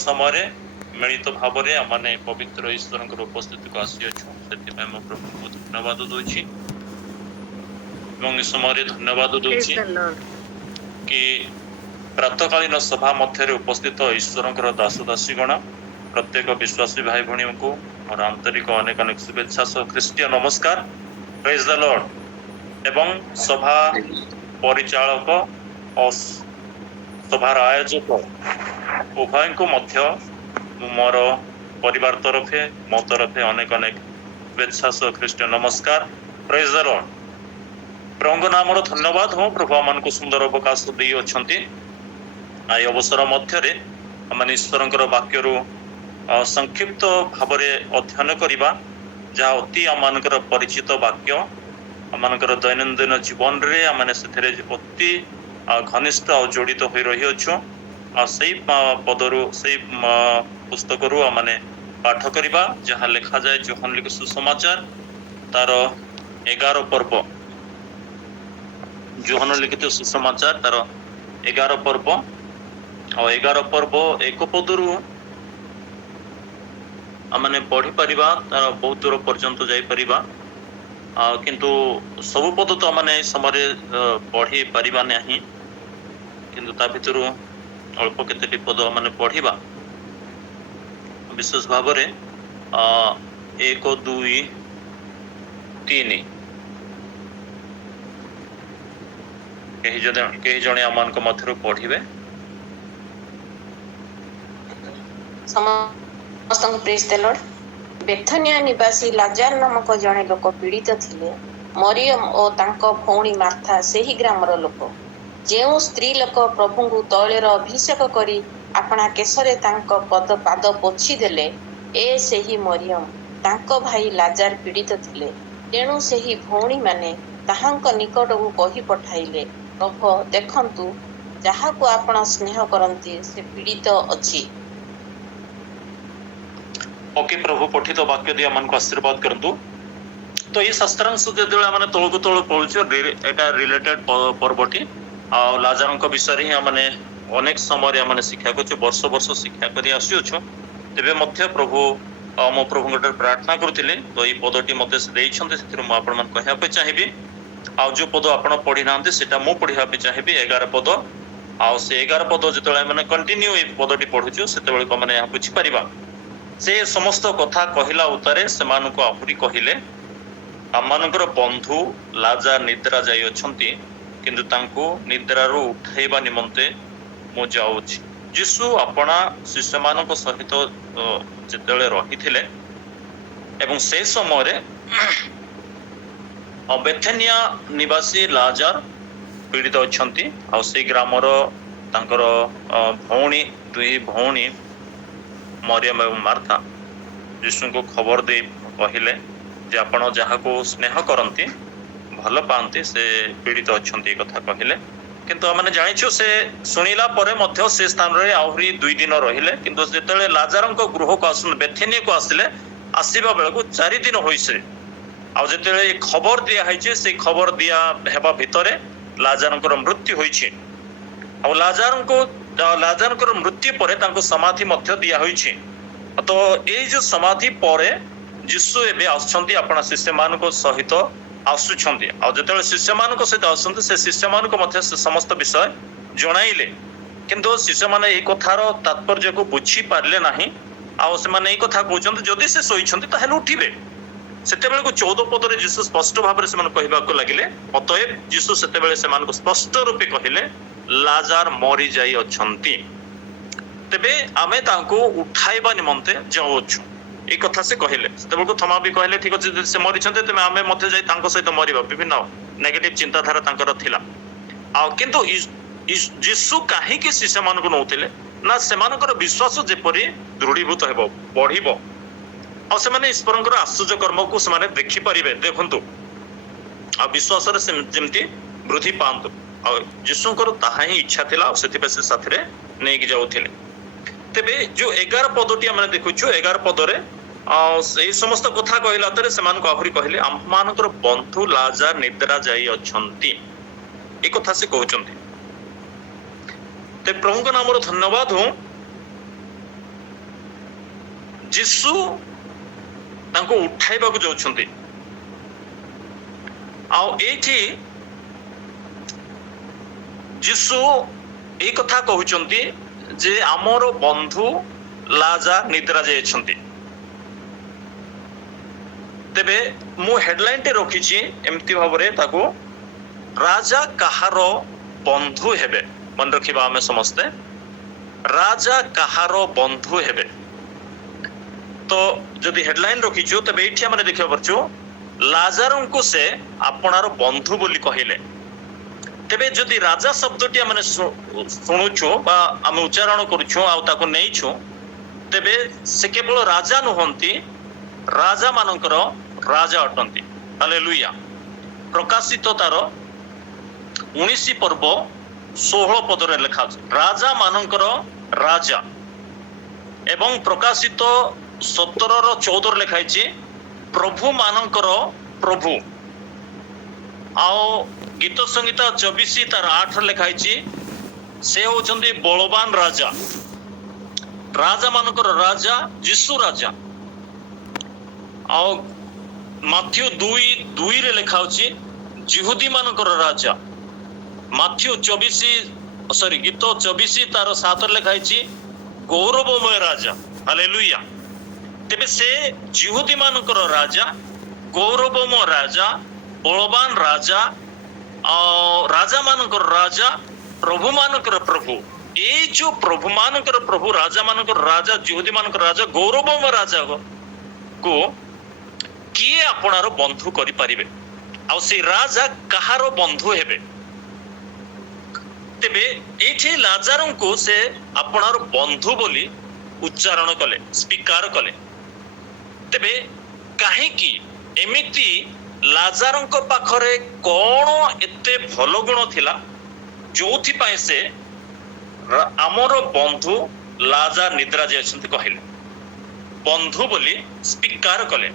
समय मिलित भाव में पवित्र ईश्वर उपस्थिति को आसी प्रभु को धन्यवाद दूची समय धन्यवाद दूची कि प्रातकालीन सभा मध्य उपस्थित ईश्वर दास दासी गण प्रत्येक विश्वासी भाई भणी को और आंतरिक अनेक अनेक शुभेच्छा सह ख्रीष्टीय नमस्कार प्रेज द लॉर्ड एवं सभा परिचालक और सभार आयोजक उभय को मध्य मोर परिवार तरफे मो तरफे अनेक अनेक शुभेच्छा सह ख्रीष्टीय नमस्कार प्रेज द लॉर्ड प्रभु नाम धन्यवाद हो प्रभु आम को सुंदर अवकाश दी अच्छा आई अवसर मध्य आम ईश्वर वाक्य संक्षिप्त भाव अध्ययन करवा जहाँ अति आम परिचित वाक्य आम दैनंदिन जीवन रे आम से अति घनिष्ठ और जड़ित हो रही अच्छु से पदरू से पुस्तक आमने पाठ करवा जहाँ लिखा जाए जोहन लिखित सुसमाचार तार 11 पर्व जोहन लिखित सुसमाचार तार 11 पर्व और 11 पर्व एक पदरू आमने पढ़ी परिबा तार बहुत दूर पर्यंत जाई परिबा किंतु सब पद तो आमने समय पढ़ी परिबा नहीं किंतु ता भितरु अल्प केते पद आमने पढ़िबा विशेष भाव रे 1 2 3 कहीं जने आमान को मध्यरु पढ़िबे प्रेज द लॉर्ड बेथनिया निवासी लाजार नामक जड़े लोक पीड़ित थिले मरियम और तांको भौणी मार्था सेही ग्रामर लोक जेउ स्त्री लोक प्रभु को तैलर अभिषेक करी आपणा केशरे तांको पद पाद पोछि देले ए सेही मरियम तांको भाई लाजार पीड़ित थिले तेणु सेही भौणी माने ताहांको निकट को कहि पठाइले प्रभु देखंतु जहा को आपण स्नेह करंती से पीड़ित अछि ओके प्रभु पठित वाक्य दिया मन को आशीर्वाद करंतु तो ये शास्त्रांश जो मैंने तौक तौल पढ़ुचे एटा रिलेटेड पर्वटी आ लाजार विषय ही मैंने अनेक समय मैंने शिक्षा कर वर्ष वर्ष शिक्षा कर आसुच्छु तेरे मध्य प्रभु मो प्रभु प्रार्थना करुले तो ये पदटी मत से कहवाई चाहिए आ जो पद आप पढ़ी ना मु पढ़ा चाहिए 11 पद आ से 11 पद जो मैंने कंटिन्यू ये पदटी पढ़ुचु से मैंने बुझीपर से समस्त कथा कहला उतारे से आहुरी कहले आमर बंधु लाजा निद्रा जाई अछंती किंतु तांको निद्रारू उठाइबा निमंते मु जाउछि यीशु अपना शिष्य मानक सहित जेतेले रहिथिले एवं से समय रे बेथेनिया निवासी लाजार पीड़ित अछंती आ से ग्रामर तांकर भौणी दुई भौणी मरियम एवं मार्था यीशु को खबर दे कहले जे आपण जहा को स्नेह करंती भल पाती से पीड़ित अच्छी कथा कहले किंतु आमने जानिछु से सुनिला परे मध्य से स्थान रे आहुरी 2 दिन रहिले किंतु जेतेले लाजार गृह को आसन बेथेनिया को आसिले आसीबा बेला को 4 दिन होइसे आ जेतेले खबर दिया हैचे से खबर दिया हेबा भितरे लाजार मृत्यु होइछि आ लाजार मृत्यु पर समाधि मध्य दिया होइछि तो ये जो समाधि पर यीशु एबे आछंती आपना शिष्य मानक सहित आसुछंती आ जेतेले शिष्य मानक सहित आसुछंती से शिष्य मानक मध्य से समस्त विषय जणाइले किंतु शिष्य माने ए कथार तात्पर्य को बुझी पारले नाही आ से माने ए कथा कहउछंती जदि से सोइछंती ताहेले उठिबे सेते बेले को 14 पद रे यीशु स्पष्ट भाव रे से माने कहबा को लागिले अतएव यीशु सेते बेले से मान को स्पष्ट रूपे कहिले लाजार मरी जाई अछंती तेबे आमे तांको उठाइबा निमंते जाउछु ए कथा से कहले सेते को थमा भी कहले ठीक अछि से मरि छंते तेमे आमे मथे जाई तांको सहित मरिबा विभिन्न नेगेटिव चिंताधारा तांकर थिला आ किंतु यीशु काहे के शिष्य मान को नउथिले ना से मानकर विश्वास जेपरि दृढ़ीभूत हेबो बढ़िबो आ से माने ईश्वरकर आश्चर्य कर्म को से माने देखि परिबे देखंतु आ विश्वास रे जेमति वृद्धि पांतु आ यीशुकर ताहा ही इच्छा थिला सेति से साथरे नै कि जाउथिले तेबे जो 11 पदटी हमने देखुछु 11 पदरे से समस्त कथा कहला तरे से मान को आहुरी कहले आम मानकर बंधु लाजार निद्रा जाई अछंती ए कथा से कहउचंती ते प्रभु का नाम धन्यवाद हो ଯୀଶୁ ତାଙ୍କୁ ଉଠାଇବାକୁ ଯାଉଛନ୍ତି। ଆଉ ଏଇଠି ଯୀଶୁ ଏଇ କଥା କହୁଛନ୍ତି ଯେ ଆମର ବନ୍ଧୁ ଲାଜାର ନିଦ୍ରା ଯାଇଛନ୍ତି। ତେବେ ମୁଁ ହେଡଲାଇନ ଟେ ରଖିଛି ଏମିତି ଭାବରେ ତାକୁ, ରାଜା କାହାର ବନ୍ଧୁ ହେବେ। ମନେ ରଖିବା ଆମେ ସମସ୍ତେ, ରାଜା କାହାର ବନ୍ଧୁ ହେବେ। ତ ଯଦି ହେଡଲାଇନ ରଖିଛୁ ତେବେ ଏଇଠି ଆମେ ଦେଖିବା ପାରୁଛୁ ଲାଜାରଙ୍କୁ ସେ ଆପଣାର ବନ୍ଧୁ ବୋଲି କହିଲେ। ତେବେ ଯଦି ରାଜା ଶବ୍ଦଟି ଆମେ ଶୁଣୁଛୁ ବା ଆମେ ଉଚ୍ଚାରଣ କରୁଛୁ ଆଉ ତାକୁ ନେଇଛୁ, ତେବେ ସେ କେବଳ ରାଜା ନୁହନ୍ତି, ରାଜା ମାନଙ୍କର ରାଜା ଅଟନ୍ତି। ହାଲେଲୁୟା। ପ୍ରକାଶିତ ତାର 19 ପର୍ବ 16 ପଦରେ ଲେଖା ଅଛି ରାଜା ମାନଙ୍କର ରାଜା, ଏବଂ ପ୍ରକାଶିତ 17:14 ଲେଖା ହେଇଛି ପ୍ରଭୁ ମାନଙ୍କର ପ୍ରଭୁ। ଆଉ ଗୀତ ସଂହିତା 24 ତାର 8 ଲେଖା ହେଇଛି ସେ ହଉଛନ୍ତି ବଳବାନ ରାଜା, ରାଜା ମାନଙ୍କର ରାଜା ଯୀଶୁ ରାଜା। ଆଉ ମାଥ୍ୟୁ 2:2 ଲେଖା ଅଛି ଯିହୁଦୀ ମାନଙ୍କର ରାଜା। ମାଥ୍ୟୁ 24 ଗୀତ 24 ତାର 7 ଲେଖା ହେଇଛି ଗୌରବମୟ ରାଜା। ହାଲେଲୁୟା। ତେବେ ସେ ଯିହୁଦୀ ମାନଙ୍କର ରାଜା, ଗୌରବମୟ ରାଜା, ବଳବାନ ରାଜା, ରାଜା ମାନଙ୍କର ରାଜା, ପ୍ରଭୁ ମାନଙ୍କର ପ୍ରଭୁ। ଏଇ ଯୋଉ ପ୍ରଭୁ ମାନଙ୍କର ପ୍ରଭୁ, ରାଜା ମାନଙ୍କର ରାଜା, ଯିହୁଦୀ ମାନଙ୍କର ରାଜା, ଗୌରବମୟ ରାଜା କୁ କିଏ ଆପଣାର ବନ୍ଧୁ କରିପାରିବେ? ଆଉ ସେଇ ରାଜା କାହାର ବନ୍ଧୁ ହେବେ? ତେବେ ଏଇଠି ଲାଜାରଙ୍କୁ ସେ ଆପଣାର ବନ୍ଧୁ ବୋଲି ଉଚ୍ଚାରଣ କଲେ, ସ୍ୱୀକାର କଲେ। ତେବେ କାହିଁକି ଏମିତି ଲାଜାରଙ୍କ ପାଖରେ କଣ ଏତେ ଭଲ ଗୁଣ ଥିଲା ଯୋଉଥିପାଇଁ ସେ ଆମର ବନ୍ଧୁ ଲାଜାର ନିଦ୍ରା ଯାଇଛନ୍ତି କହିଲେ, ବନ୍ଧୁ ବୋଲି ସ୍ୱୀକାର କଲେ?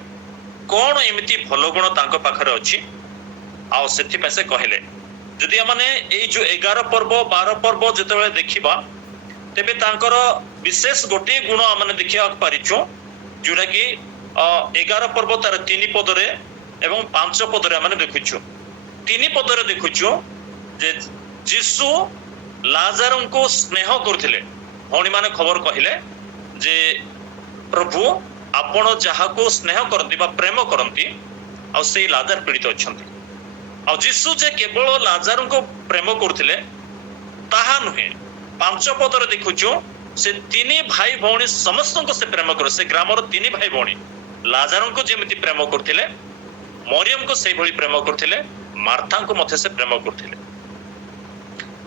କଣ ଏମିତି ଭଲ ଗୁଣ ତାଙ୍କ ପାଖରେ ଅଛି ଆଉ ସେଥିପାଇଁ ସେ କହିଲେ? ଯଦି ଆମେ ଏଇ ଯୋଉ 11 ପର୍ବ 12 ପର୍ବ ଯେତେବେଳେ ଦେଖିବା, ତେବେ ତାଙ୍କର ବିଶେଷ ଗୋଟିଏ ଗୁଣ ଆମେ ଦେଖିବାକୁ ପାରିଛୁ, ଯୋଉଟା କି 11 ପର୍ବ ତାର 3 ପଦରେ ଏବଂ 5 ପଦରେ ଆମେ ଦେଖୁଛୁ। 3 ପଦରେ ଦେଖୁଛୁ ଯେ ଯୀଶୁ ଲାଜାରଙ୍କୁ ସ୍ନେହ କରୁଥିଲେ। ଭଉଣୀ ମାନେ ଖବର କହିଲେ ଯେ ପ୍ରଭୁ ଆପଣ ଯାହାକୁ ସ୍ନେହ କରନ୍ତି ବା ପ୍ରେମ କରନ୍ତି, ଆଉ ସେଇ ଲାଜାର ପୀଡ଼ିତ ଅଛନ୍ତି। ଆଉ ଯୀଶୁ ଯେ କେବଳ ଲାଜାରଙ୍କୁ ପ୍ରେମ କରୁଥିଲେ ତାହା ନୁହେଁ, 5 ପଦରେ ଦେଖୁଛୁ ସେ 3 ଭାଇ ଭଉଣୀ ସମସ୍ତଙ୍କୁ ସେ ପ୍ରେମ କରେ। ସେ ଗ୍ରାମର 3 ଭାଇ ଭଉଣୀ ଲାଜାରଙ୍କୁ ଯେମିତି ପ୍ରେମ କରୁଥିଲେ, ମରିୟମକୁ ସେଇଭଳି ପ୍ରେମ କରୁଥିଲେ, ମାର୍ଥାଙ୍କୁ ମଧ୍ୟ ସେ ପ୍ରେମ କରୁଥିଲେ।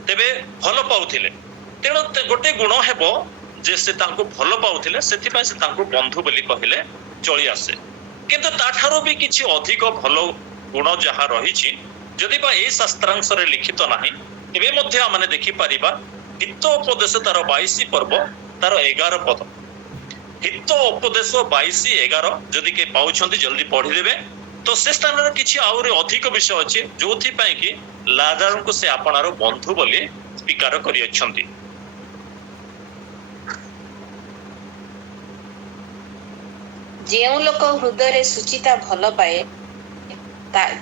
ତେବେ ଭଲ ପାଉଥିଲେ। ତେଣୁ ଗୋଟେ ଗୁଣ ହେବ ଯେ ସେ ତାଙ୍କୁ ଭଲ ପାଉଥିଲେ, ସେଥିପାଇଁ ସେ ତାଙ୍କୁ ବନ୍ଧୁ ବୋଲି କହିଲେ ଚଳି ଆସେ। କିନ୍ତୁ ତାଠାରୁ ବି କିଛି ଅଧିକ ଭଲ ଗୁଣ ଯାହା ରହିଛି, ଯଦି ବା ଏଇ ଶାସ୍ତ୍ରାଂଶରେ ଲିଖିତ ନାହିଁ, ଏବେ ମଧ୍ୟ ଆମେ ଦେଖିପାରିବା ହିତ ଉପଦେଶ ତାର 22 ପର୍ବ ତାର 11 ପଦ। ହିତ ଉପଦେଶ 22:11 ଯଦି କେହି ପାଉଛନ୍ତି ଜଲ୍ଦି ପଢିଦେବେ। ତ ସେ ସ୍ଥାନରେ କିଛି ଆହୁରି ଅଧିକ ବିଷୟ ଅଛି ଯୋଉଥିପାଇଁ କି ଲାଜାରଙ୍କୁ ସେ ଆପଣାର ବନ୍ଧୁ ବୋଲି ସ୍ୱୀକାର କରିଅଛନ୍ତି। ଯେଉଁ ଲୋକ ହୃଦୟରେ ସୁଚିତା ଭଲ ପାଏ,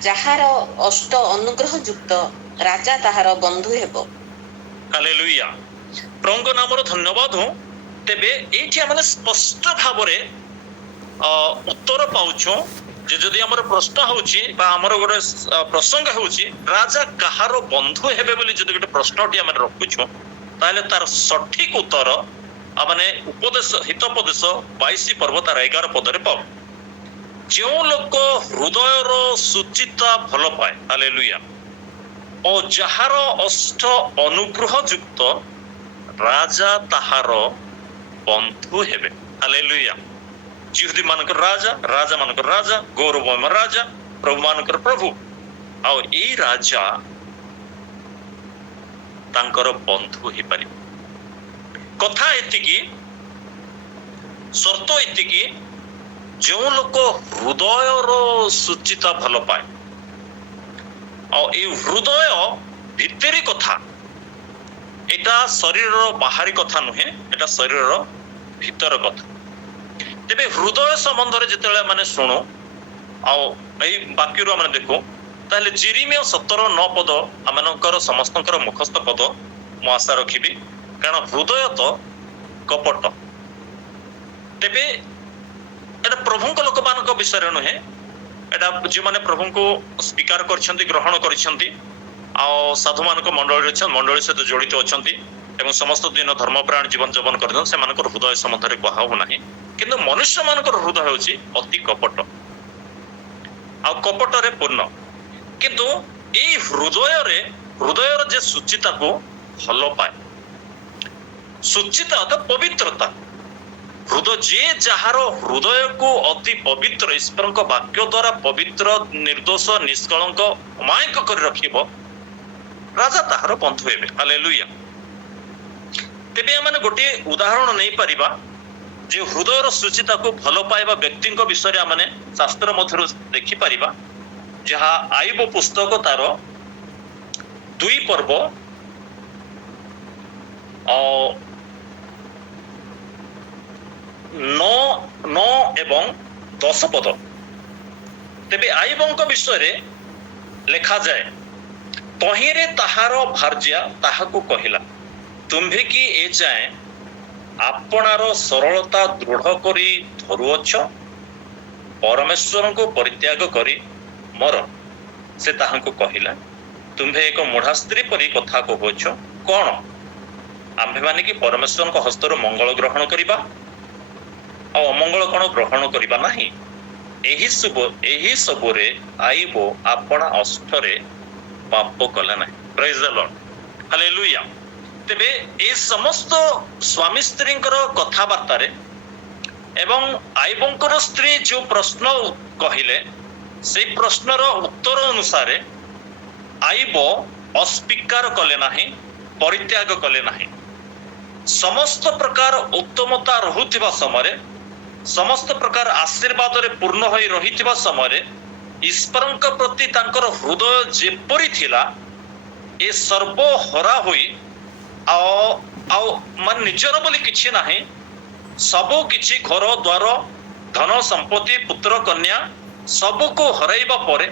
ଯାହାର ଅଷ୍ଟ ଅନୁଗ୍ରହ ଯୁକ୍ତ, ରାଜା ତାହାର ବନ୍ଧୁ ହେବ। ହାଲେଲୁୟା। ପ୍ରଭୁଙ୍କ ନାମର ଧନ୍ୟବାଦ ହଉ। ତେବେ ଏଇଠି ଆମେ ସ୍ପଷ୍ଟ ଭାବରେ ଉତ୍ତର ପାଉଛୁ ଯେ ଯଦି ଆମର ପ୍ରଶ୍ନ ହଉଛି ବା ଆମର ଗୋଟେ ପ୍ରସଙ୍ଗ ହଉଛି ରାଜା କାହାର ବନ୍ଧୁ ହେବେ ବୋଲି ଯଦି ଗୋଟେ ପ୍ରଶ୍ନଟି ଆମେ ରଖୁଛୁ, ତାହେଲେ ତାର ସଠିକ ଉତ୍ତର ମାନେ ଉପଦେଶ ହିତୋପଦେଶ 22 ପର୍ବ ତାର 11 ପଦରେ ପାଉ। ଯେଉଁ ଲୋକ ହୃଦୟର ସୁଚିତା ଭଲ ପାଏ, ହାଲେଲୁୟା, ଓ ଯାହାର ଅଷ୍ଟ ଅନୁଗ୍ରହ ଯୁକ୍ତ, ରାଜା ତାହାର ବନ୍ଧୁ ହେବେ। ହାଲେଲୁୟା। ଯିହୁଦୀ ମାନଙ୍କର ରାଜା, ରାଜା ମାନଙ୍କର ରାଜା, ଗୌରବମୟ ରାଜା, ପ୍ରଭୁ ମାନଙ୍କର ପ୍ରଭୁ। ଆଉ ଏଇ ରାଜା ତାଙ୍କର ବନ୍ଧୁ ହେଇପାରିବେ। କଥା ଏତିକି, ସର୍ତ୍ତ ଏତିକି, ଯେଉଁ ଲୋକ ହୃଦୟର ସୁଚିତା ଭଲ ପାଏ। ଆଉ ଏଇ ହୃଦୟ ଭିତରି କଥା, ଏଟା ଶରୀରର ବାହାରି କଥା ନୁହେଁ, ଏଟା ଶରୀରର ଭିତର କଥା। ତେବେ ହୃଦୟ ସମ୍ବନ୍ଧରେ ଯେତେବେଳେ ମାନେ ଶୁଣୁ ଆଉ ଏଇ ବାକ୍ୟରୁ ଆମେ ଦେଖୁ ତାହେଲେ ଜିରିମିୟ 17:9 ପଦ ଆମମାନଙ୍କର ସମସ୍ତଙ୍କର ମୁଖସ୍ଥ ପଦ ମୁଁ ଆଶା ରଖିବି, କାରଣ ହୃଦୟ ତ କପଟ। ତେବେ ଏଟା ପ୍ରଭୁଙ୍କ ଲୋକମାନଙ୍କ ବିଷୟରେ ନୁହେଁ, ଏଟା ଯେଉଁମାନେ ପ୍ରଭୁଙ୍କୁ ସ୍ୱୀକାର କରିଛନ୍ତି, ଗ୍ରହଣ କରିଛନ୍ତି ଆଉ ସାଧୁମାନଙ୍କ ମଣ୍ଡଳୀ ସହିତ ଜଡ଼ିତ ଅଛନ୍ତି ଏବଂ ସମସ୍ତ ଦିନ ଧର୍ମପ୍ରାଣ ଜୀବନ ଯାପନ କରିଛନ୍ତି, ସେମାନଙ୍କର ହୃଦୟ ସମ୍ବନ୍ଧରେ କୁହା ହବ ନାହିଁ। କିନ୍ତୁ ମନୁଷ୍ୟମାନଙ୍କର ହୃଦୟ ହେଉଛି ଅତି କପଟ ଆଉ କପଟରେ ପୂର୍ଣ୍ଣ। କିନ୍ତୁ ଏଇ ହୃଦୟର ଯେ ସୁଚିତାକୁ ଭଲ ପାଏ, ସୁଚିତା ଅର୍ଥାତ୍ ପବିତ୍ରତା। ଯିଏ ଯାହାର ହୃଦୟକୁ ଅତି ପବିତ୍ର ଈଶ୍ୱରଙ୍କ ବାକ୍ୟ ଦ୍ୱାରା ପବିତ୍ର, ନିର୍ଦୋଷ, ନିଷ୍କଳଙ୍କ, ଅମାୟିକ କରି ରଖିବ, ରାଜା ତାହାର ବନ୍ଧୁ ହେବେ। ହାଲେଲୁୟା। ତେବେ ଆମେ ଗୋଟିଏ ଉଦାହରଣ ନେଇପାରିବା ଯେ ହୃଦୟର ସୁଚିତାକୁ ଭଲ ପାଇବା ବ୍ୟକ୍ତିଙ୍କ ବିଷୟରେ ଆମେ ଶାସ୍ତ୍ର ମଧ୍ୟରୁ ଦେଖିପାରିବା, ଯାହା ଆଇବ ପୁସ୍ତକ ତାର 2 ପର୍ବ 9 ଏବଂ 10 ପଦ। ତେବେ ଆଇବଙ୍କ ବିଷୟରେ ଲେଖାଯାଏ, ତହିଁରେ ତାହାର ଭାର୍ଯ୍ୟା ତାହାକୁ କହିଲା, ତୁମ୍ଭେ କି ଏ ଯାଏଁ ଆପଣାର ସରଳତା ଦୃଢ଼ କରି ଧରୁଅଛ, ପରମେଶ୍ୱରଙ୍କୁ ପରିତ୍ୟାଗ କରି ମର। ସେ ତାହାଙ୍କୁ କହିଲା, ତୁମ୍ଭେ ଏକ ମୁଢ଼ା ସ୍ତ୍ରୀ ପରି କଥା କହୁଅଛ, କ'ଣ ଆମ୍ଭେମାନେ କି ପରମେଶ୍ୱରଙ୍କ ହସ୍ତରୁ ମଙ୍ଗଳ ଗ୍ରହଣ କରିବା ଆଉ ଅମଙ୍ଗଳ କ'ଣ ଗ୍ରହଣ କରିବା ନାହିଁ? ଏହି ସବୁରେ ଆଇବ ଆପଣା ଅଷ୍ଟରେ ପାପ କଲା ନାହିଁ। ପ୍ରେଜ୍ ଦ ଲର୍ଡ, ହାଲେଲୁୟା। ତେବେ ଏ ସମସ୍ତ ସ୍ୱାମୀ ସ୍ତ୍ରୀଙ୍କର କଥାବାର୍ତ୍ତାରେ ଏବଂ ଆଇବଙ୍କର ସ୍ତ୍ରୀ ଯେଉଁ ପ୍ରଶ୍ନ କହିଲେ, ସେଇ ପ୍ରଶ୍ନର ଉତ୍ତର ଅନୁସାରେ ଆଇବ ଅସ୍ୱୀକାର କଲେ ନାହିଁ, ପରିତ୍ୟାଗ କଲେ ନାହିଁ। ସମସ୍ତ ପ୍ରକାର ଉତ୍ତମତା ରହୁଥିବା ସମୟରେ, ସମସ୍ତ ପ୍ରକାର ଆଶୀର୍ବାଦରେ ପୂର୍ଣ୍ଣ ହୋଇ ରହିଥିବା ସମୟରେ ଈଶ୍ୱରଙ୍କ ପ୍ରତି ତାଙ୍କର ହୃଦୟ ଯେପରି ଥିଲା, ଏ ସର୍ବହରା ହୋଇ ଆଉ ମାନେ ନିଜର ବୋଲି କିଛି ନାହିଁ, ସବୁ କିଛି ଘର ଦ୍ୱାର, ଧନ ସମ୍ପତ୍ତି, ପୁତ୍ର କନ୍ୟା ସବୁକୁ ହରାଇବା ପରେ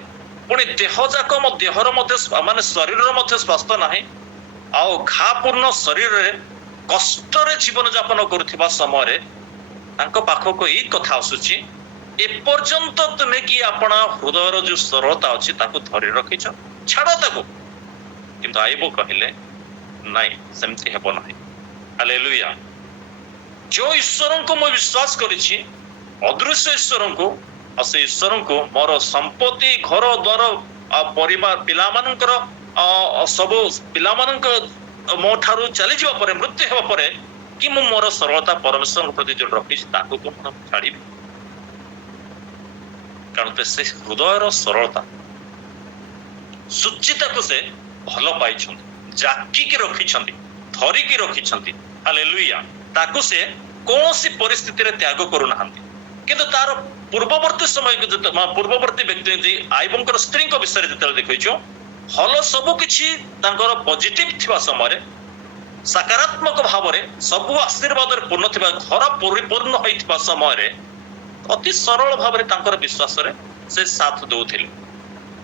ପୁଣି ଦେହର ମଧ୍ୟ ମାନେ ଶରୀରର ମଧ୍ୟ ସ୍ୱାସ୍ଥ୍ୟ ନାହିଁ ଆଉ ଘା ପୂର୍ଣ୍ଣ ଶରୀରରେ କଷ୍ଟରେ ଜୀବନ ଯାପନ କରୁଥିବା ସମୟରେ ତାଙ୍କ ପାଖକୁ ଏଇ କଥା ଆସୁଛି, ଏପର୍ଯ୍ୟନ୍ତ ତୁମେ କି ଆପଣା ହୃଦୟର ଯୋଉ ସରଳତା ଅଛି ତାକୁ ଧରି ରଖିଛ, ଛାଡ଼ ତାକୁ। କିନ୍ତୁ ଆଇବ କହିଲେ, ନାଇଁ, ସେମିତି ହେବ ନାହିଁ। ହାଲେଲୁୟା। ଯୋଉ ଈଶ୍ୱରଙ୍କୁ ମୁଁ ବିଶ୍ୱାସ କରିଛି, ଅଦୃଶ୍ୟ ଈଶ୍ୱରଙ୍କୁ, ଆଉ ସେ ଈଶ୍ୱରଙ୍କୁ ମୋର ସମ୍ପତ୍ତି, ଘର ଦ୍ୱାର, ପରିବାର, ପିଲାମାନଙ୍କର ସବୁ ପିଲାମାନଙ୍କ ମୋ ଠାରୁ ଚାଲିଯିବା ପରେ, ମୃତ୍ୟୁ ହେବା ପରେ କି ମୁଁ ମୋର ସରଳତା ପରମେଶ୍ୱରଙ୍କ ପ୍ରତି ଯୋଉ ରଖିଛି ତାକୁ କଣ ଛାଡ଼ିବି? କାରଣ ସେ ହୃଦୟର ସରଳତା, ସୁଚିତାକୁ ସେ ଭଲ ପାଇଛନ୍ତି, ଜାକିକି ରଖିଛନ୍ତି, ଧରିକି ରଖିଛନ୍ତି। ହାଲେଲୁୟା। ତାକୁ ସେ କୌଣସି ପରିସ୍ଥିତିରେ ତ୍ୟାଗ କରୁନାହାନ୍ତି। କିନ୍ତୁ ତାର ପୂର୍ବବର୍ତ୍ତୀ ବ୍ୟକ୍ତି ଆଇବଙ୍କର ସ୍ତ୍ରୀଙ୍କ ବିଷୟରେ ଯେତେବେଳେ ଦେଖିଛୁ, ଭଲ ସବୁ କିଛି ତାଙ୍କର ପଜିଟିଭ ଥିବା ସମୟରେ, ସକାରାତ୍ମକ ଭାବରେ ସବୁ ଆଶୀର୍ବାଦରେ ପୂର୍ଣ୍ଣ ଥିବା, ଘର ପରିପୂର୍ଣ୍ଣ ହୋଇଥିବା ସମୟରେ ଅତି ସରଳ ଭାବରେ ତାଙ୍କର ବିଶ୍ୱାସରେ ସେ ସାଥ ଦଉଥିଲେ।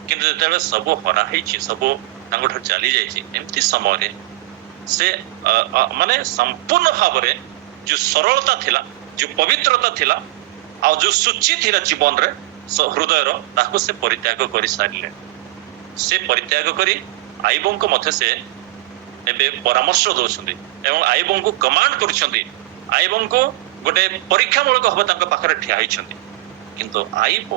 କିନ୍ତୁ ଯେତେବେଳେ ସବୁ ହରା ହେଇଛି, ସବୁ ତାଙ୍କଠାରୁ ଚାଲି ଯାଇଛି, ଏମିତି ସମୟରେ ସେ ମାନେ ସମ୍ପୂର୍ଣ୍ଣ ଭାବରେ ଯୋଉ ସରଳତା ଥିଲା, ଯୋଉ ପବିତ୍ରତା ଥିଲା ଆଉ ଯୋଉ ସୂଚି ଥିଲା ଜୀବନରେ ହୃଦୟର, ତାକୁ ସେ ପରିତ୍ୟାଗ କରି ସାରିଲେ। ସେ ପରିତ୍ୟାଗ କରି ଆଇବଙ୍କୁ ମଧ୍ୟ ସେ ଏବେ ପରାମର୍ଶ ଦଉଛନ୍ତି ଏବଂ ଆଇବଙ୍କୁ କମାଣ୍ଡ କରୁଛନ୍ତି, ଆଇବଙ୍କୁ ଗୋଟେ ପରୀକ୍ଷାମୂଳକ ଭାବେ ତାଙ୍କ ପାଖରେ ଠିଆ ହେଇଛନ୍ତି। କିନ୍ତୁ ଆଇବ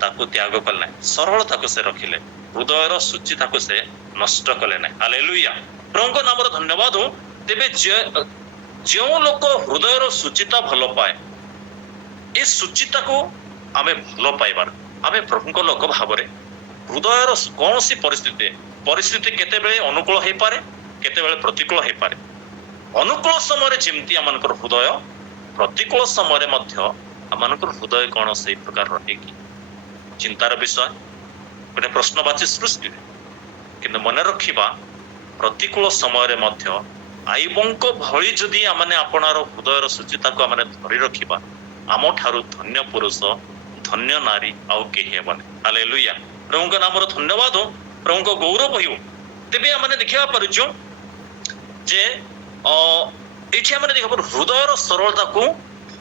ତାକୁ ତ୍ୟାଗ କଲେ ନାହିଁ, ସରଳତାକୁ ସେ ରଖିଲେ, ହୃଦୟର ସୂଚି ତାକୁ ସେ ନଷ୍ଟ କଲେ ନାହିଁ। ହାଲେଲୁୟା। ପ୍ରଭୁଙ୍କ ନାମରେ ଧନ୍ୟବାଦ ହଉ। ତେବେ ଯେଉଁ ଲୋକ ହୃଦୟର ସୁଚିତା ଭଲ ପାଏ, ଏ ସୁଚିତାକୁ ଆମେ ଭଲ ପାଇବାର, ଆମେ ପ୍ରଭୁଙ୍କ ଲୋକ ଭାବରେ ହୃଦୟର କୌଣସି ପରିସ୍ଥିତି କେତେବେଳେ ଅନୁକୂଳ ହେଇପାରେ, କେତେବେଳେ ପ୍ରତିକୂଳ ହେଇପାରେ। ଅନୁକୂଳ ସମୟରେ ଯେମିତି ଆମମାନଙ୍କର ହୃଦୟ, ପ୍ରତିକୂଳ ସମୟରେ ମଧ୍ୟ ଆମମାନଙ୍କର ହୃଦୟ କ'ଣ ସେଇ ପ୍ରକାର ରହେ କି? ଚିନ୍ତାର ବିଷୟ, ଗୋଟେ ପ୍ରଶ୍ନବାଚୀ ସୃଷ୍ଟି। କିନ୍ତୁ ମନେ ରଖିବା, ପ୍ରତିକୂଳ ସମୟରେ ମଧ୍ୟ ଆଇବଙ୍କ ଭଳି ଯଦି ଆମେ ଆପଣର ହୃଦୟର ସୁଚିତାକୁ ଆମେ ଧରି ରଖିବା, ଆମ ଠାରୁ ଧନ୍ୟ ପୁରୁଷ ଧନ୍ୟ ନାରୀ ଆଉ କେହି ହେବନି। ହାଲେଲୁୟା। ପ୍ରଭୁଙ୍କ ନାମର ଧନ୍ୟବାଦ ହଉ, ପ୍ରଭୁଙ୍କ ଗୌରବ ହେଉ। ତେବେ ଆମେ ଦେଖିବା ପାରୁଛୁ ଯେ ଏଇଠି ଆମେ ଦେଖିବା ପାରୁ ହୃଦୟର ସରଳତାକୁ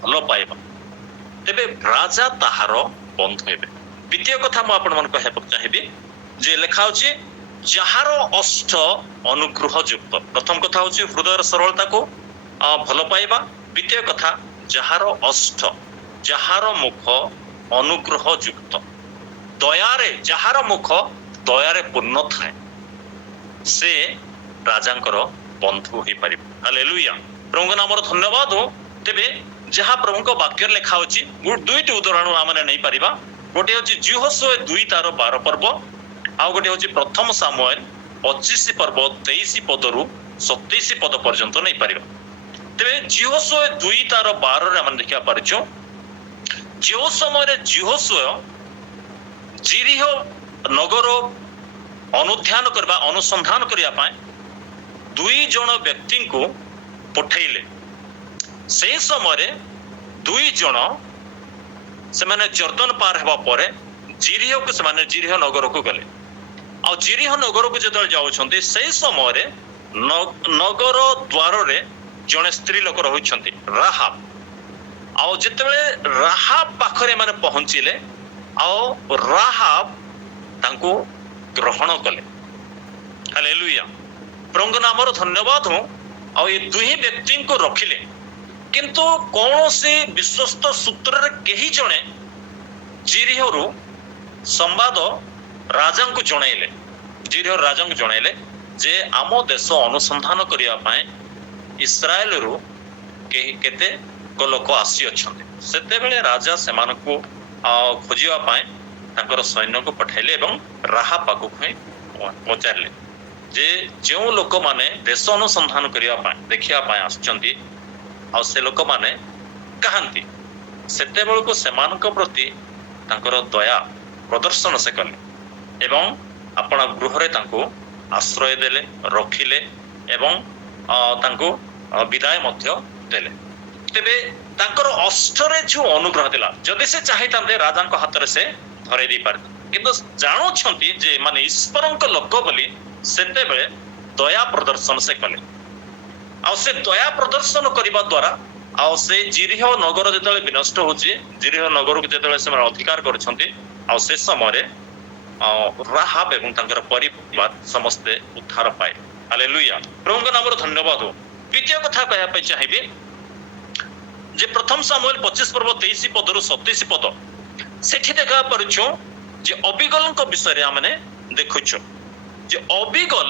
ଭଲ ପାଇବା, ତେବେ ରାଜା ତାହାର ବନ୍ଧୁ ହେବେ। ଦ୍ୱିତୀୟ କଥା ମୁଁ ଆପଣମାନଙ୍କୁ କହିବାକୁ ଚାହିଁବି ଯେ ଲେଖା ଅଛି ଯାହାର ଅଷ୍ଟ ଅନୁଗ୍ରହ ଯୁକ୍ତ। ପ୍ରଥମ କଥା ହଉଛି ହୃଦୟର ସରଳତାକୁ ଭଲ ପାଇବା। ଦ୍ୱିତୀୟ କଥା ଯାହାର ଅଷ୍ଟ, ଯାହାର ମୁଖ ଅନୁଗ୍ରହ ଯୁକ୍ତ, ଦୟାରେ, ଯାହାର ମୁଖ ଦୟାରେ ପୂର୍ଣ୍ଣ ଥାଏ, ସେ ରାଜାଙ୍କର ବନ୍ଧୁ ହେଇପାରିବ। ହାଲେଲୁୟା। ପ୍ରଭୁଙ୍କ ନାମର ଧନ୍ୟବାଦ ହଉ। ତେବେ ଯାହା ପ୍ରଭୁଙ୍କ ବାକ୍ୟରେ ଲେଖା ଅଛି, ଦୁଇଟି ଉଦାହରଣ ଆମେ ନେଇପାରିବା। ଗୋଟେ ହଉଛି ଯହୋଶୁଆ 2 ତାର 12 ପର୍ବ, ଆଉ ଗୋଟେ ହଉଛି ପ୍ରଥମ ସାମୁଏଲ 25 ପର୍ବ 23 ପଦରୁ 27 ପଦ ପର୍ଯ୍ୟନ୍ତ ନେଇପାରିବା। ତେବେ ଯହୋଶୁଆ 2 ତାର 12ରେ ଆମେ ଦେଖିବା ପାରୁଛୁ, ଯେଉଁ ସମୟରେ ଯହୋଶୁଆ ଜିରିହ ନଗର ଅନୁସନ୍ଧାନ କରିବା ପାଇଁ 2 ଜଣ ବ୍ୟକ୍ତିଙ୍କୁ ପଠେଇଲେ। ସେହି ସମୟରେ 2 ଜଣ ସେମାନେ ଜର୍ଦ୍ଦନ ପାର ହେବା ପରେ ଜିରିହ ନଗରକୁ ଗଲେ। ଆଉ ଜିରିହ ନଗରକୁ ଯେତେବେଳେ ଯାଉଛନ୍ତି, ସେହି ସମୟରେ ନଗର ଦ୍ୱାରରେ ଜଣେ ସ୍ତ୍ରୀ ଲୋକ ରହୁଛନ୍ତି ରାହାବ। ଆଉ ଯେତେବେଳେ ରାହାବ ପାଖରେ ଏମାନେ ପହଞ୍ଚିଲେ, ଆଉ ରାହାବ ତାଙ୍କୁ ଗ୍ରହଣ କଲେ। ହାଲେଲୁୟା। ପ୍ରଭୁଙ୍କ ନାମର ଧନ୍ୟବାଦ ହଉ। ଆଉ ଏ 2 ବ୍ୟକ୍ତିଙ୍କୁ ରଖିଲେ, କିନ୍ତୁ କୌଣସି ବିଶ୍ୱସ୍ତ ସୂତ୍ରରେ କେହି ଜଣେ ଜିରିହରୁ ସମ୍ବାଦ ରାଜାଙ୍କୁ ଜଣାଇଲେ, ଜିରିହ ରାଜାଙ୍କୁ ଜଣାଇଲେ ଯେ ଆମ ଦେଶ ଅନୁସନ୍ଧାନ କରିବା ପାଇଁ ଇସ୍ରାଏଲରୁ କେତେକ ଲୋକ ଆସିଅଛନ୍ତି। ସେତେବେଳେ ରାଜା ସେମାନଙ୍କୁ ଖୋଜିବା ପାଇଁ ତାଙ୍କର ସୈନ୍ୟକୁ ପଠାଇଲେ ଏବଂ ରାହାବ ପାଖକୁ ପଚାରିଲେ ଯେ ଯେଉଁ ଲୋକମାନେ ଦେଶ ଅନୁସନ୍ଧାନ କରିବା ପାଇଁ ଦେଖିବା ପାଇଁ ଆସୁଛନ୍ତି, ଆଉ ସେ ଲୋକମାନେ କାହାନ୍ତି? ସେତେବେଳକୁ ସେମାନଙ୍କ ପ୍ରତି ତାଙ୍କର ଦୟା ପ୍ରଦର୍ଶନ ସେ କଲେ ଏବଂ ଆପଣ ଗୃହରେ ତାଙ୍କୁ ଆଶ୍ରୟ ଦେଲେ, ରଖିଲେ ଏବଂ ତାଙ୍କୁ ବିଦାୟ ମଧ୍ୟ ଦେଲେ। ତେବେ ତାଙ୍କର ଅଷ୍ଟରେ ଯେଉଁ ଅନୁଗ୍ରହ ଥିଲା, ଯଦି ସେ ଚାହିଁଥାନ୍ତେ ରାଜାଙ୍କ ହାତରେ ସେ ଧରେଇ ଦେଇପାରିବେ, କିନ୍ତୁ ଜାଣୁଛନ୍ତି ଯେ ମାନେ ଈଶ୍ୱରଙ୍କ ଲୋକ ବୋଲି ସେତେବେଳେ ଦୟା ପ୍ରଦର୍ଶନ ସେ କଲେ। ଆଉ ସେ ଦୟା ପ୍ରଦର୍ଶନ କରିବା ଦ୍ୱାରା ଆଉ ସେ ଜିରିହ ନଗର ଯେତେବେଳେ ବିନଷ୍ଟ ହଉଛି, ଜିରିହ ନଗରକୁ ଯେତେବେଳେ ସେମାନେ ଅଧିକାର କରୁଛନ୍ତି, ଆଉ ସେ ସମୟରେ ରାହାବ ଏବଂ ତାଙ୍କର ପରିବାର ସମସ୍ତେ ଉଦ୍ଧାର ପାଇଲେ। ହାଲେଲୁୟା। ପ୍ରଭୁଙ୍କ ନାମର ଧନ୍ୟବାଦ ହଉ। ଦ୍ୱିତୀୟ କଥା କହିବା ପାଇଁ ଚାହିଁବି ଯେ ପ୍ରଥମ ସାମୁଏଲ 25 ପର୍ବ 23 ପଦରୁ 27 ପଦ, ସେଠି ଦେଖା ପାରୁଛୁ ଯେ ଅବିଗଲଙ୍କ ବିଷୟରେ ଆମେ ଦେଖୁଛୁ ଯେ ଅବିଗଲ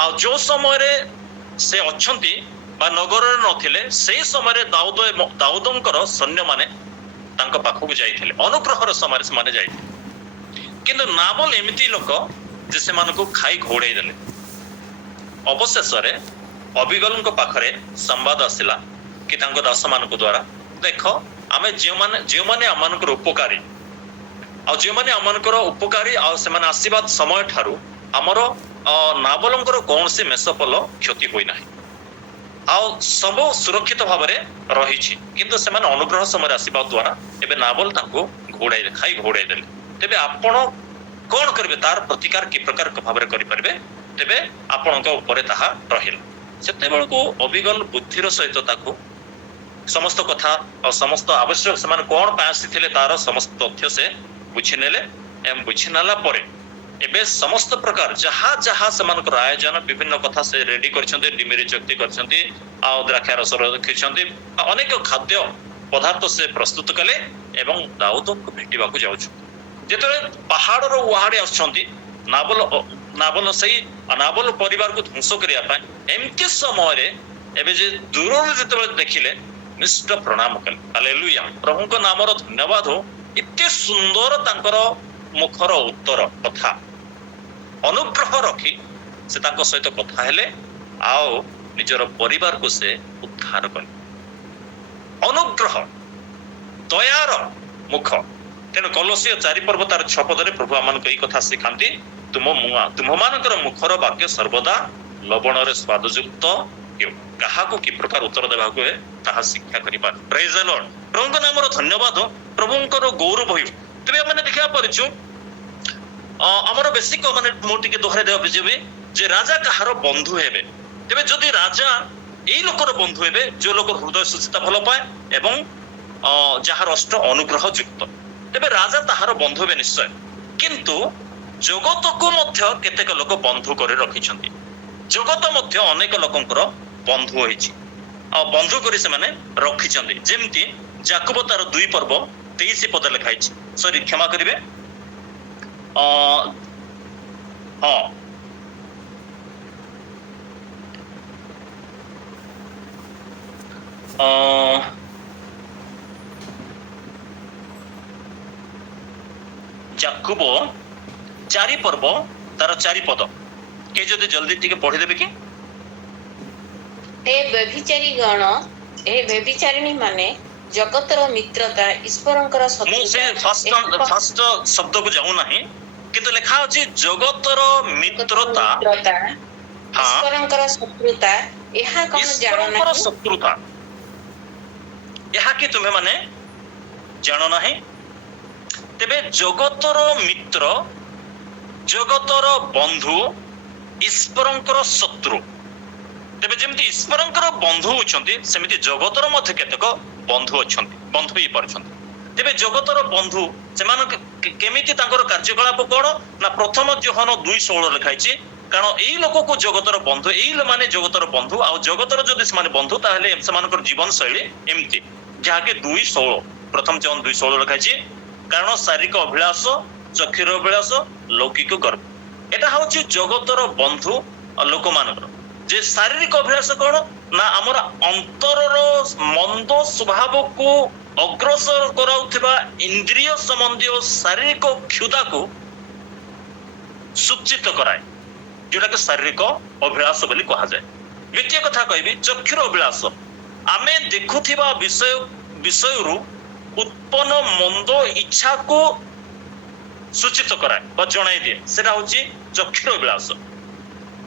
ଆଉ ଯୋଉ ସମୟରେ ସେ ଅଛନ୍ତି ବା ନଗରରେ ନଥିଲେ, ସେଇ ସମୟରେ ଦାଉଦଙ୍କର ସୈନ୍ୟମାନେ ତାଙ୍କ ପାଖକୁ ଯାଇଥିଲେ, ଅନୁଗ୍ରହର ସମୟରେ ସେମାନେ ଯାଇଥିଲେ। କିନ୍ତୁ ନାବଲ ଏମିତି ଲୋକ ଯେ ସେମାନଙ୍କୁ ଖାଇ ଘୋଡ଼େଇ ଦେଲେ। ଅବଶେଷରେ ଅବିଗଲଙ୍କ ପାଖରେ ସମ୍ବାଦ ଆସିଲା କି ତାଙ୍କ ଦାସମାନଙ୍କ ଦ୍ୱାରା, ଦେଖ ଆମେ ଯେଉଁମାନେ ଆମମାନଙ୍କର ଉପକାରୀ, ଆଉ ଯେଉଁମାନେ ଆମମାନଙ୍କର ଉପକାରୀ ଆଉ ସେମାନେ ଆସିବା ସମୟ ଠାରୁ ଆମର ନାବଲଙ୍କର କୌଣସି ମେଷପଲ କ୍ଷତି ହୋଇନାହିଁ, ଆଉ ସବୁ ସୁରକ୍ଷିତ ଭାବରେ ରହିଛି। କିନ୍ତୁ ସେମାନେ ଅନୁଗ୍ରହ ସମୟରେ ଆସିବା ଦ୍ୱାରା ଏବେ ନାବଲ ତାଙ୍କୁ ଖାଇ ଘୋଡ଼େଇ ଦେଲେ। ତେବେ ଆପଣ କଣ କରିବେ? ତାର ପ୍ରତିକାର କି ପ୍ରକାର ଭାବରେ କରିପାରିବେ? ତେବେ ଆପଣଙ୍କ ଉପରେ ତାହା ରହିଲା। ସେତେବେଳକୁ ଅବିଗଲ ବୁଦ୍ଧିର ସହିତ ତାକୁ ସମସ୍ତ କଥା ଆଉ ସମସ୍ତ ଆବଶ୍ୟକ ସେମାନେ କଣ ପାଇଁ ଆସିଥିଲେ ତାର ସମସ୍ତ ତଥ୍ୟ ସେ ବୁଝିନେଲେ ଏବଂ ବୁଝିନେଲା ପରେ ଏବେ ସମସ୍ତ ପ୍ରକାର ଯାହା ସେମାନଙ୍କର ଆୟୋଜନ ବିଭିନ୍ନ କଥା ସେ ରେଡି କରିଛନ୍ତି, ଡିମିରି ଚୁକ୍ତି କରିଛନ୍ତି, ଆଉ ଦ୍ରାକ୍ଷା ରସ ରଖିଛନ୍ତି, ଅନେକ ଖାଦ୍ୟ ପଦାର୍ଥ ସେ ପ୍ରସ୍ତୁତ କଲେ ଏବଂ ଦାଉଦଙ୍କୁ ଭେଟିବାକୁ ଯାଉଛନ୍ତି। ଯେତେବେଳେ ପାହାଡର ଉହାଡି ଆସୁଛନ୍ତି ନାବଲ ପରିବାରକୁ ଧ୍ୱଂସ କରିବା ପାଇଁ, ଏମିତି ସମୟରେ ଏବେ ଯେ ଦୂରରୁ ଯେତେବେଳେ ଦେଖିଲେ ନିଷ୍ଠ ପ୍ରଣାମ କଲେ। ହାଲେଲୁୟା। ପ୍ରଭୁଙ୍କ ନାମର ଧନ୍ୟବାଦ ହଉ। ଏତେ ସୁନ୍ଦର ତାଙ୍କର ମୁଖର ଉତ୍ତର କଥା, ଅନୁଗ୍ରହ ରଖି ସେ ତାଙ୍କ ସହିତ କଥା ହେଲେ ଆଉ ନିଜର ପରିବାରକୁ ସେ ଉଦ୍ଧାର କଲେ। ଅନୁଗ୍ରହ, ଦୟାର ମୁଖ। ତେଣୁ କଲୋସିୟ 4 ପର୍ବ ତାର 6 ପଦରେ ପ୍ରଭୁ ଆମମାନଙ୍କୁ ଏଇ କଥା ଶିଖାନ୍ତି, ତୁମମାନଙ୍କର ମୁଖର ବାକ୍ୟ ସର୍ବଦା ଲବଣରେ ସ୍ୱାଦଯୁକ୍ତ ହେଉ କାହାକୁ କି ପ୍ରକାର ଉତ୍ତର ଦେବାକୁ ହୁଏ ତାହା ଶିକ୍ଷା କରିବା। ପ୍ରେଜ୍ ଦ ଲର୍ଡ। ପ୍ରଭୁଙ୍କ ନାମର ଧନ୍ୟବାଦ, ପ୍ରଭୁଙ୍କର ଗୌରବ ହେଉ। ତେବେ ଆମେ ଦେଖିବା ପରିଛୁ ଆମର ବେସିକ ମାନେ ମୁଁ ଟିକେ ଦୋହରାଇ ଦେବାକୁ ଯିବି ଯେ ରାଜା କାହାର ବନ୍ଧୁ ହେବେ। ତେବେ ଯଦି ରାଜା ଏଇ ଲୋକର ବନ୍ଧୁ ହେବେ ଯୋଉ ଲୋକ ହୃଦୟ ସୁଚିତା ଭଲ ପାଏ ଏବଂ ଯାହାର ଅଷ୍ଟ ଅନୁଗ୍ରହ ଯୁକ୍ତ, ତେବେ ରାଜା ତାହାର ବନ୍ଧୁ ହେବେ ନିଶ୍ଚୟ। କିନ୍ତୁ ଜଗତକୁ ମଧ୍ୟ କେତେକ ଲୋକ ବନ୍ଧୁ କରି ରଖିଛନ୍ତି। ଜଗତ ମଧ୍ୟ ଅନେକ ଲୋକଙ୍କର ବନ୍ଧୁ ହୋଇଛି ଆଉ ବନ୍ଧୁ କରି ସେମାନେ ରଖିଛନ୍ତି। ଯେମିତି ଯାକୁବ ତାର 2 ପର୍ବ 23 ପଦ ଲେଖା ହେଇଛି। ସରି କ୍ଷମା କରିବେ, ହଁ ଯାକୁବ 4 ପର୍ବ ତାର 4 ପଦ କେ ଯଦି ଜଲ୍ଦି ଟିକେ ପଢିଦେବେ କି? हे ବ୍ୟଭିଚାରୀ ଗଣ, ଏ ବ୍ୟଭିଚାରିଣୀ ମାନେ ଜଗତର ମିତ୍ରତା ଈଶ୍ୱରଙ୍କର ମୁଁ ସେ ଫାଷ୍ଟ ଶବ୍ଦକୁ ଯାଉ ନାହିଁ, କିନ୍ତୁ ଲେଖା ଅଛି ଜଗତର ମିତ୍ରତା ଈଶ୍ୱରଙ୍କର ଶତ୍ରୁତା। ଏହା କଣ ଜାଣ ଈଶ୍ୱରଙ୍କର ନାହିଁ? ଶତ୍ରୁତା ଏହା କି ତୁମେ ମାନେ ଜାଣ ନାହିଁ? ତେବେ ଜଗତର ମିତ୍ର, ଜଗତର ବନ୍ଧୁ, ଈଶ୍ୱରଙ୍କର ଶତ୍ରୁ। ତେବେ ଯେମିତି ଈଶ୍ୱରଙ୍କର ବନ୍ଧୁ ଅଛନ୍ତି ସେମିତି ଜଗତର ମଧ୍ୟ କେତେକ ବନ୍ଧୁ ଅଛନ୍ତି, ବନ୍ଧୁ ହେଇପାରୁଛନ୍ତି। ତେବେ ଜଗତର ବନ୍ଧୁ ସେମାନେ କେମିତି ତାଙ୍କର କାର୍ଯ୍ୟକଳାପ କଣ ନା ପ୍ରଥମ ଯୋହନ 2:16 ଲେଖା ହେଇଛି। କାରଣ ଏଇ ଲୋକକୁ ଜଗତର ବନ୍ଧୁ, ଏଇ ମାନେ ଜଗତର ବନ୍ଧୁ ଆଉ ଜଗତର ଯଦି ସେମାନେ ବନ୍ଧୁ ତାହେଲେ ସେମାନଙ୍କର ଜୀବନ ଶୈଳୀ ଏମିତି, ଯାହାକି 2:16 ପ୍ରଥମ ଯୋହନ 2:16 ଲେଖା ହେଇଛି। କାରଣ ଶାରୀରିକ ଅଭିଳାଷ, ଚକ୍ଷୁର ଅଭିଳାଷ, ଲୌକିକ ଗର୍ବ, ଏଟା ହଉଛି ଜଗତର ବନ୍ଧୁ ଲୋକମାନଙ୍କର। ଯେ ଶାରୀରିକ ଅଭ୍ୟାସ କଣ ନା ଆମର ଅନ୍ତରର ମନ୍ଦ ସ୍ୱଭାବକୁ ଅଗ୍ରସର କରାଉଥିବା ଇନ୍ଦ୍ରିୟ ସମ୍ବନ୍ଧୀୟ ଶାରୀରିକ କ୍ଷୁଧାକୁ ସୂଚିତ କରାଏ, ଯୋଉଟାକୁ ଶାରୀରିକ ଅଭିଳାଷ ବୋଲି କୁହାଯାଏ। ଦ୍ୱିତୀୟ କଥା କହିବି ଚକ୍ଷୁର ଅଭିଳାଷ, ଆମେ ଦେଖୁଥିବା ବିଷୟରୁ ଉତ୍ପନ୍ନ ମନ୍ଦ ଇଚ୍ଛାକୁ ସୂଚିତ କରାଏ ବା ଜଣାଇ ଦିଏ, ସେଟା ହଉଛି ଚକ୍ଷୁର ଅଭିଳାଷ।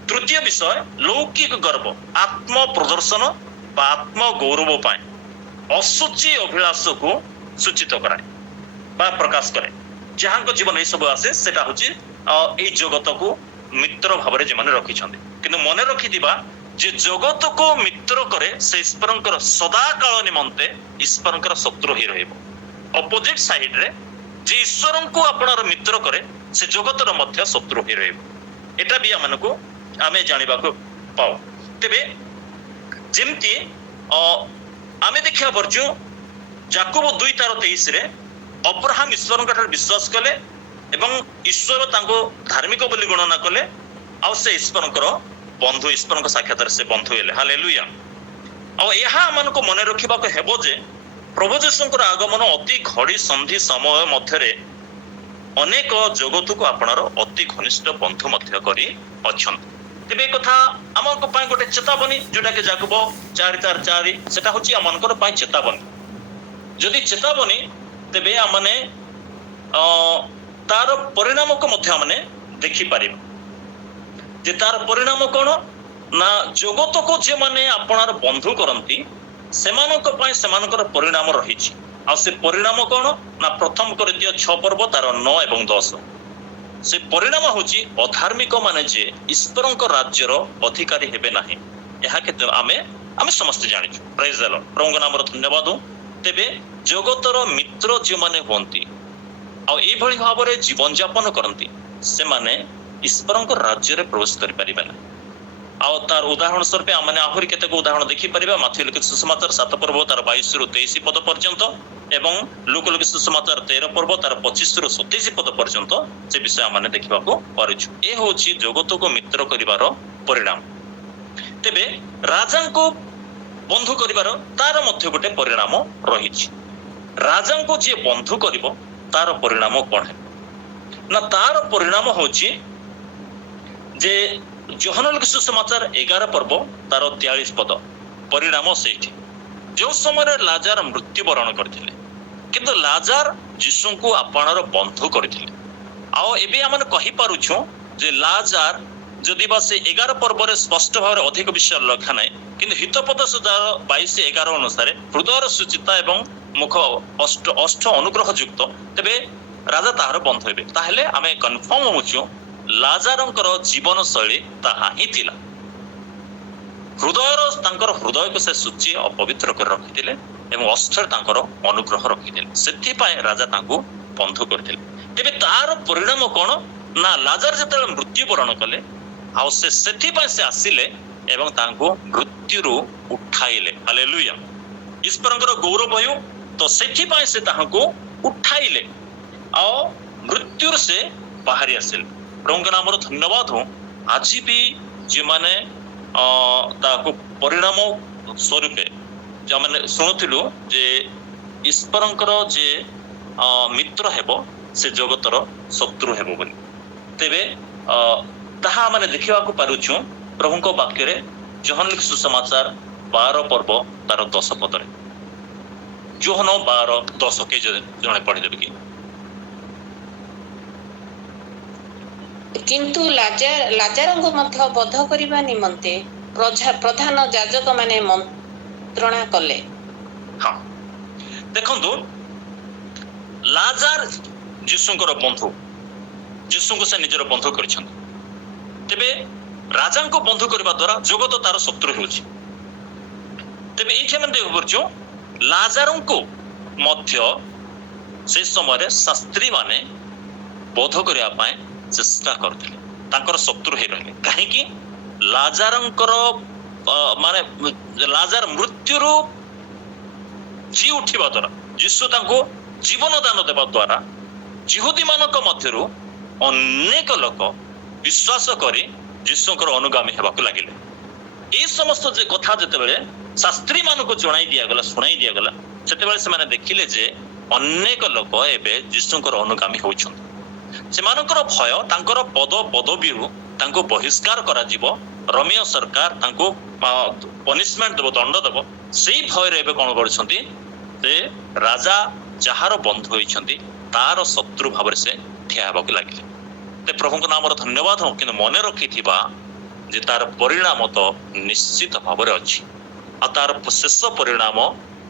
ତୃତୀୟ ବିଷୟ ଲୌକିକ ଗର୍ବ, ଆତ୍ମ ପ୍ରଦର୍ଶନ ବା ଆତ୍ମ ଗୌରବ ପାଇଁ ଅଶୁଚି ଅଭିଳାଷକୁ ସୂଚିତ କରାଏ ବା ପ୍ରକାଶ କରେ। ଯାହାଙ୍କ ଜୀବନ ଏସବୁ ଆସେ ସେଟା ହଉଛି ଏଇ ଜଗତକୁ ମିତ୍ର ଭାବରେ ଯେମାନେ ରଖିଛନ୍ତି। କିନ୍ତୁ ମନେ ରଖିଥିବା ଯେ ଜଗତକୁ ମିତ୍ର କରେ ସେ ଈଶ୍ୱରଙ୍କର ସଦାକାଳ ନିମନ୍ତେ ଈଶ୍ୱରଙ୍କର ଶତ୍ରୁ ହିଁ ରହିବ। ଅପୋଜିଟ ସାଇଡରେ ଯେ ଈଶ୍ୱରଙ୍କୁ ଆପଣର ମିତ୍ର କରେ ସେ ଜଗତର ମଧ୍ୟ ଶତ୍ରୁ ହିଁ ରହିବ। ଏଟା ବି ଆମମାନଙ୍କୁ ଆମେ ଜାଣିବାକୁ ପାଉ। ତେବେ ଯେମିତି ଆମେ ଦେଖିବା ପାରୁଛୁ ଯାକୁବ 2:23 ଅବ୍ରାହମ ଈଶ୍ୱରଙ୍କ ଠାରେ ବିଶ୍ୱାସ କଲେ ଏବଂ ଈଶ୍ୱର ତାଙ୍କୁ ଧାର୍ମିକ ବୋଲି ଗଣନା କଲେ ଆଉ ସେ ଈଶ୍ୱରଙ୍କର ବନ୍ଧୁ, ଈଶ୍ୱରଙ୍କ ସାକ୍ଷାତରେ ସେ ବନ୍ଧୁ ହେଲେ। ହାଲେଲୁୟା। ଆଉ ଏହା ଆମମାନଙ୍କୁ ମନେ ରଖିବାକୁ ହେବ ଯେ ପ୍ରଭୁ ଯୀଶୁଙ୍କର ଆଗମନ ଅତି ଘଡ଼ି ସନ୍ଧି ସମୟ ମଧ୍ୟରେ ଅନେକ ଜଗତକୁ ଆପଣର ଅତି ଘନିଷ୍ଠ ବନ୍ଧୁ ମଧ୍ୟ କରି ଅଛନ୍ତି। ତେବେ ଏ କଥା ଆମଙ୍କ ପାଇଁ ଗୋଟେ ଚେତାବନୀ, ଯୋଉଟାକି ଯାକୁବ 4:4 ସେଟା ହଉଛି ଆମମାନଙ୍କର ପାଇଁ ଚେତାବନୀ। ଯଦି ଚେତାବନୀ ତେବେ ଆମମାନେ ତାର ପରିଣାମକୁ ମଧ୍ୟ ଆମେ ଦେଖିପାରିବା। ଯେ ତାର ପରିଣାମ କଣ ନା ଜଗତକୁ ଯେଉଁମାନେ ଆପଣର ବନ୍ଧୁ କରନ୍ତି ସେମାନଙ୍କ ପାଇଁ ସେମାନଙ୍କର ପରିଣାମ ରହିଛି। ଆଉ ସେ ପରିଣାମ କଣ ନା ପ୍ରଥମ କରିନ୍ଥିୟ 6 ପର୍ବ ତାର 9 ଏବଂ 10 ସେ ପରିଣାମ ହଉଛି ଅଧାର୍ମିକ ମାନେ ଯେ ଈଶ୍ୱରଙ୍କ ରାଜ୍ୟର ଅଧିକାରୀ ହେବେ ନାହିଁ। ଏହା କିନ୍ତୁ ଆମେ ସମସ୍ତେ ଜାଣିଛୁ। ପ୍ରେଜ୍ ଦ ଲର୍ଡ। ପ୍ରଭୁଙ୍କ ନାମର ଧନ୍ୟବାଦ। ତେବେ ଜଗତର ମିତ୍ର ଯେଉଁମାନେ ହୁଅନ୍ତି ଆଉ ଏଇଭଳି ଭାବରେ ଜୀବନ ଯାପନ କରନ୍ତି ସେମାନେ ଈଶ୍ୱରଙ୍କ ରାଜ୍ୟରେ ପ୍ରବେଶ କରିପାରିବେ ନାହିଁ। ଆଉ ତାର ଉଦାହରଣ ସ୍ୱରୂପ ଆମେ ଆହୁରି କେତେକ ଉଦାହରଣ ଦେଖିପାରିବା। ମାଥିଉ ଲିଖିତ ସୁସମାଚାର 7 ପର୍ବ ତାର 22ରୁ 23 ପଦ ପର୍ଯ୍ୟନ୍ତ ଏବଂ ଲୁକ ଲିଖିତ ସୁସମାଚାର 13 ପର୍ବ ତାର 25ରୁ 27 ପଦ ପର୍ଯ୍ୟନ୍ତ ସେ ବିଷୟ ଆମେ ଦେଖିବାକୁ ପାରୁଛୁ। ଏ ହେଉଛି ଜଗତକୁ ମିତ୍ର କରିବାର ପରିଣାମ। ତେବେ ରାଜାଙ୍କୁ ବନ୍ଧୁ କରିବାର ତାର ମଧ୍ୟ ଗୋଟେ ପରିଣାମ ରହିଛି। ରାଜାଙ୍କୁ ଯିଏ ବନ୍ଧୁ କରିବ ତାର ପରିଣାମ କଣ ହେବ ନା ତାର ପରିଣାମ ହଉଛି ଯେ ଯୋହନ ଲିଖିତ ସୁସମାଚାର 11 ପର୍ବ ତାର 43 ପଦ ପରିଣାମ ସେଇଠି। ଯେଉଁ ସମୟରେ ଲାଜାର ମୃତ୍ୟୁବରଣ କରିଥିଲେ କିନ୍ତୁ ଲାଜାର ଯୀଶୁଙ୍କୁ ଆପଣର ବନ୍ଧୁ କରିଥିଲେ। ଆଉ ଏବେ ଆମେ କହିପାରୁଛୁ ଯେ ଲାଜାର ଯଦି ବା ସେ 11 ପର୍ବରେ ସ୍ପଷ୍ଟ ଭାବରେ ଅଧିକ ବିଷୟ ଲେଖା ନାହିଁ, କିନ୍ତୁ ହିତୋପଦ 22:11 ଅନୁସାରେ ହୃଦୟର ସୁଚିତା ଏବଂ ମୁଖ ଅଷ୍ଟ ଅନୁଗ୍ରହ ଯୁକ୍ତ, ତେବେ ରାଜା ତାହାର ବନ୍ଧୁ ହେବେ। ତାହେଲେ ଆମେ କନଫର୍ମ ହଉଛୁ ଲାଜାରଙ୍କର ଜୀବନ ଶୈଳୀ ତାହା ହିଁ ଥିଲା। ତାଙ୍କର ହୃଦୟକୁ ସେ ସୂଚି ଅପବିତ୍ର କରି ରଖିଥିଲେ ଏବଂ ଅଷ୍ଟରେ ତାଙ୍କର ଅନୁଗ୍ରହ ରଖିଥିଲେ। ସେଥିପାଇଁ ରାଜା ତାଙ୍କୁ ବନ୍ଧୁ କରିଥିଲେ। ତେବେ ତାର ପରିଣାମ କଣ ନା ଲାଜାର ଯେତେବେଳେ ମୃତ୍ୟୁବରଣ କଲେ, ଆଉ ସେଥିପାଇଁ ସେ ଆସିଲେ ଏବଂ ତାଙ୍କୁ ମୃତ୍ୟୁରୁ ଉଠାଇଲେ। ହାଲେଲୁୟା। ଈଶ୍ୱରଙ୍କର ଗୌରବ ହେଉ। ତ ସେଥିପାଇଁ ସେ ତାହାଙ୍କୁ ଉଠାଇଲେ ଆଉ ମୃତ୍ୟୁରୁ ସେ ବାହାରି ଆସିଲେ। ପ୍ରଭୁଙ୍କ ନାମର ଧନ୍ୟବାଦ ହଉ। ଆଜି ବି ଯେଉଁମାନେ ତାକୁ ପରିଣାମ ସ୍ୱରୂପେ ଯେଉଁମାନେ ଶୁଣୁଥିଲୁ ଯେ ଈଶ୍ୱରଙ୍କର ଯେ ମିତ୍ର ହେବ ସେ ଜଗତର ଶତ୍ରୁ ହେବ ବୋଲି, ତେବେ ତାହା ଆମେ ଦେଖିବାକୁ ପାରୁଛୁ ପ୍ରଭୁଙ୍କ ବାକ୍ୟରେ ଯୋହନ ସୁସମାଚାର 12 ପର୍ବ ତାର 10 ପଦରେ। ଯୋହନ 12:10 କେ ଜଣେ ପଢିଦେବେ କି? କିନ୍ତୁ ଲାଜାରଙ୍କୁ ମଧ୍ୟ ବଧ କରିବା ନିମନ୍ତେ ପ୍ରଧାନ ଯାଜକମାନେ ମନ୍ତ୍ରଣା କଲେ। ହଁ, ଦେଖନ୍ତୁ ଲାଜାର ଯୀଶୁଙ୍କର ବନ୍ଧୁ, ଯୀଶୁଙ୍କୁ ସେ ନିଜର ବନ୍ଧୁ କରିଛନ୍ତି। ତେବେ ରାଜାଙ୍କୁ ବନ୍ଧୁ କରିବା ଦ୍ୱାରା ଜଗତ ତାର ଶତ୍ରୁ ହେଉଛି। ତେବେ ଏଇଠି ଆମେ ଦେଖିପାରୁଛୁ ଲାଜାରଙ୍କୁ ମଧ୍ୟ ସେ ସମୟରେ ଶାସ୍ତ୍ରୀ ମାନେ ବୋଧ କରିବା ପାଇଁ ଚେଷ୍ଟା କରୁଥିଲେ, ତାଙ୍କର ଶତ୍ରୁ ହେଇ ରହିଲେ। କାହିଁକି? ଲାଜାରଙ୍କର ଲାଜାର ମୃତ୍ୟୁରୁ ଜି ଉଠିବା ଦ୍ୱାରା, ଯୀଶୁ ତାଙ୍କୁ ଜୀବନ ଦାନ ଦେବା ଦ୍ୱାରା ଯିହୁଦୀ ମାନଙ୍କ ମଧ୍ୟରୁ ଅନେକ ଲୋକ ବିଶ୍ୱାସ କରି ଯୀଶୁଙ୍କର ଅନୁଗାମୀ ହେବାକୁ ଲାଗିଲେ। এই ସମସ୍ତ ଯେ କଥା ଯେତେବେଳେ ଶାସ୍ତ୍ରୀ ମାନଙ୍କୁ ଶୁଣାଇ ଦିଆଗଲା, ସେତେବେଳେ ସେମାନେ ଦେଖିଲେ ଯେ ଅନେକ ଲୋକ ଏବେ ଯୀଶୁଙ୍କର ଅନୁଗାମୀ ହେଉଛନ୍ତି। ସେମାନଙ୍କର ଭୟ ତାଙ୍କର ପଦବୀରୁ ତାଙ୍କୁ ବହିଷ୍କାର କରାଯିବ, ରୋମୀୟ ସରକାର ତାଙ୍କୁ ପନିଶମେଣ୍ଟ ଦେବ, ଦଣ୍ଡ ଦେବ। ସେଇ ଭୟରେ ଏବେ କଣ କରୁଛନ୍ତି ଯେ ରାଜା ଯାହାର ବନ୍ଧୁ ହୋଇଛନ୍ତି ତାର ଶତ୍ରୁ ଭାବରେ ସେ ଠିଆ ହେବାକୁ ଲାଗିଲେ। ତେ ପ୍ରଭୁଙ୍କ ନାମର ଧନ୍ୟବାଦ ହଉ। କିନ୍ତୁ ମନେ ରଖିଥିବା ଯେ ତାର ପରିଣାମ ତ ନିଶ୍ଚିତ ଭାବରେ ଅଛି, ଆଉ ତାର ଶେଷ ପରିଣାମ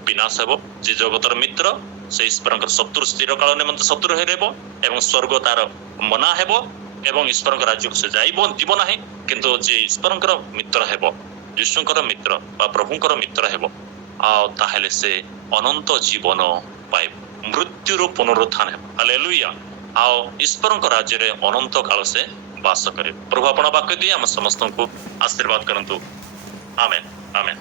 ବିନାଶ ହେବ। ଯେ ଜଗତର ମିତ୍ର ସେ ଈଶ୍ୱରଙ୍କର ଶତ୍ରୁ ସ୍ଥିର କାଳ ନିମନ୍ତେ ଶତ୍ରୁ ହେରେବ ଏବଂ ସ୍ୱର୍ଗ ତାର ମନା ହେବ ଏବଂ ଈଶ୍ୱରଙ୍କ ରାଜ୍ୟକୁ ସେ ଯିବ ନାହିଁ। କିନ୍ତୁ ଯେ ଈଶ୍ୱରଙ୍କର ମିତ୍ର ହେବ, ଯୀଶୁଙ୍କର ମିତ୍ର ବା ପ୍ରଭୁଙ୍କର ମିତ୍ର ହେବ, ଆଉ ତାହେଲେ ସେ ଅନନ୍ତ ଜୀବନ ପାଇବ, ମୃତ୍ୟୁରୁ ପୁନରୁତ୍ଥାନ ହେବ। ହାଲେଲୁୟା। ଆଉ ଈଶ୍ୱରଙ୍କ ରାଜ୍ୟରେ ଅନନ୍ତ କାଳ ସେ ବାସ କରିବ। ପ୍ରଭୁ ଆପଣ ବାକ୍ୟ ଦେଇ ଆମ ସମସ୍ତଙ୍କୁ ଆଶୀର୍ବାଦ କରନ୍ତୁ। ଆମେନ୍, ଆମେନ୍।